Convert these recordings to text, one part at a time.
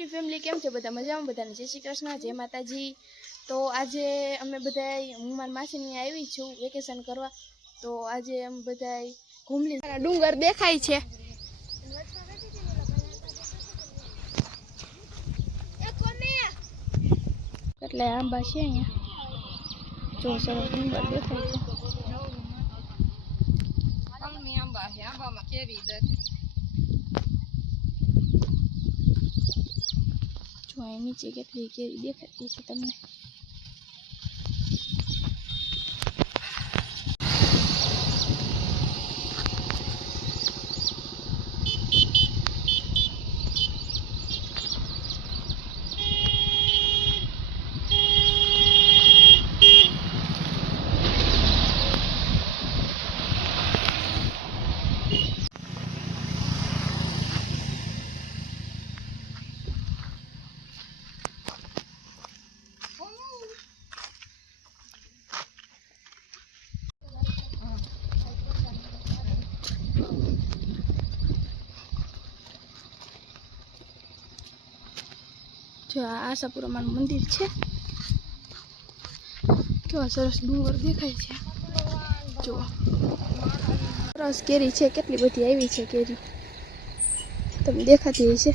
YouTube family કેમ છે બધા મજામાં? બધાને જય શ્રી કૃષ્ણ, જય માતાજી। તો આજે અમે બધા હું મારા માસીની આવી છું વેકેશન કરવા। તો આજે અમે બધા ઘૂમલી ડુંગર દેખાય છે એટલે આંબા છે અહીંયા જો સરસ ડુંગર દેખાય છે આંબા છે આંબામાં કેરી જો અહીં નીચે કેટલી કેરી દેખાતી છે તમને જો આ આશાપુરામાનું મંદિર છે કેવા સરસ ડુંગર દેખાય છે જો સરસ કેરી છે કેટલી બધી આવી છે કેરી તમને દેખાતી હશે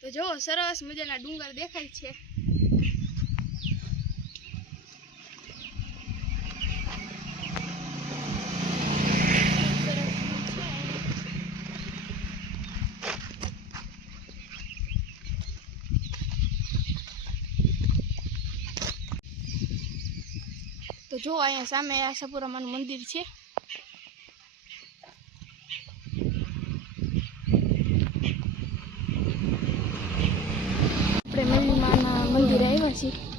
તો જો સરસ મજાના ડુંગર દેખાય છે તો જો અહીંયા સામે આશાપુરામાનું મંદિર છે આપણે મેલીમાના મંદિરે આવ્યા છીએ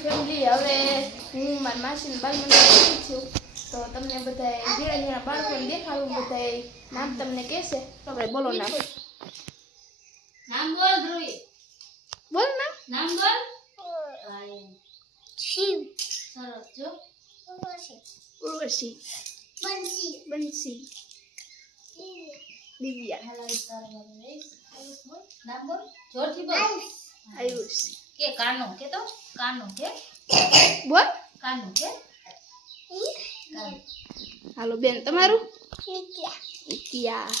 ફેમિલી હવે હું મારા માસીના બાલમંદિર આવી છું તો તમને બધા ઝીણા ઝીણા બાળકોને દેખાડું બધા નામ તમને કહેશે તો ભાઈ બોલો નામ નામ બોલ ધ્રુવી બોલ નામ બોલ શિવ સરસ જો ઉર્વશી બંસી દિવ્યા હેલો તારા બોલ નામ બોલ જોરથી બોલ આયુષ કે કાનો કે તો કાનો કે બોલ કાનો કે હાલો બેન તમારું નિત્યા ઇતિયા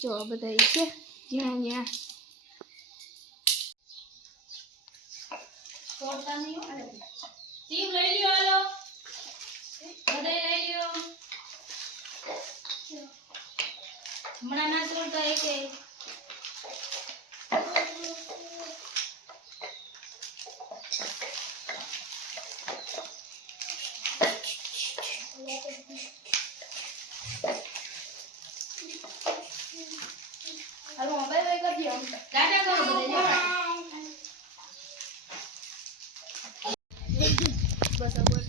જો બધા છે જ્યાં જ્યાં છોડતા નહીં અરે ટીમ લઈ લ્યો હાલો બધાય લઈ લ્યો હમણાં ના છોડતા એકે હાલો બાય બાય કરી દો ટાટા કરો બધા બસ આ બોલ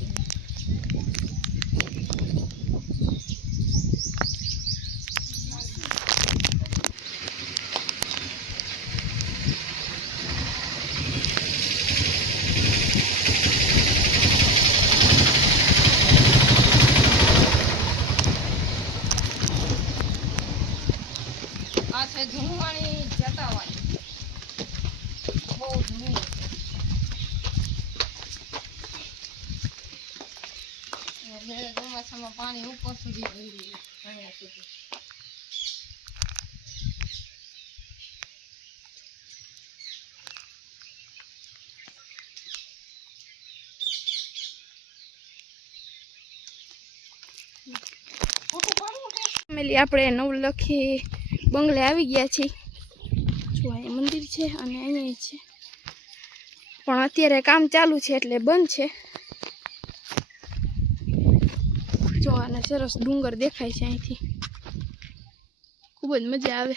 છે ઝુણવાણી જતા હોય બહુ ઝૂણી છે ચોમાસામાં પાણી ઉપર સુધી ભરી અહીંયા સુધી ફેમિલી આપણે નવલખી બંગલે આવી ગયા છીએ જો અહીંયા મંદિર છે અને અહીંયા છે, પણ અત્યારે કામ ચાલુ છે એટલે બંધ છે. જો અને સરસ ડુંગર દેખાય છે અહીંથી, ખૂબ જ મજા આવે.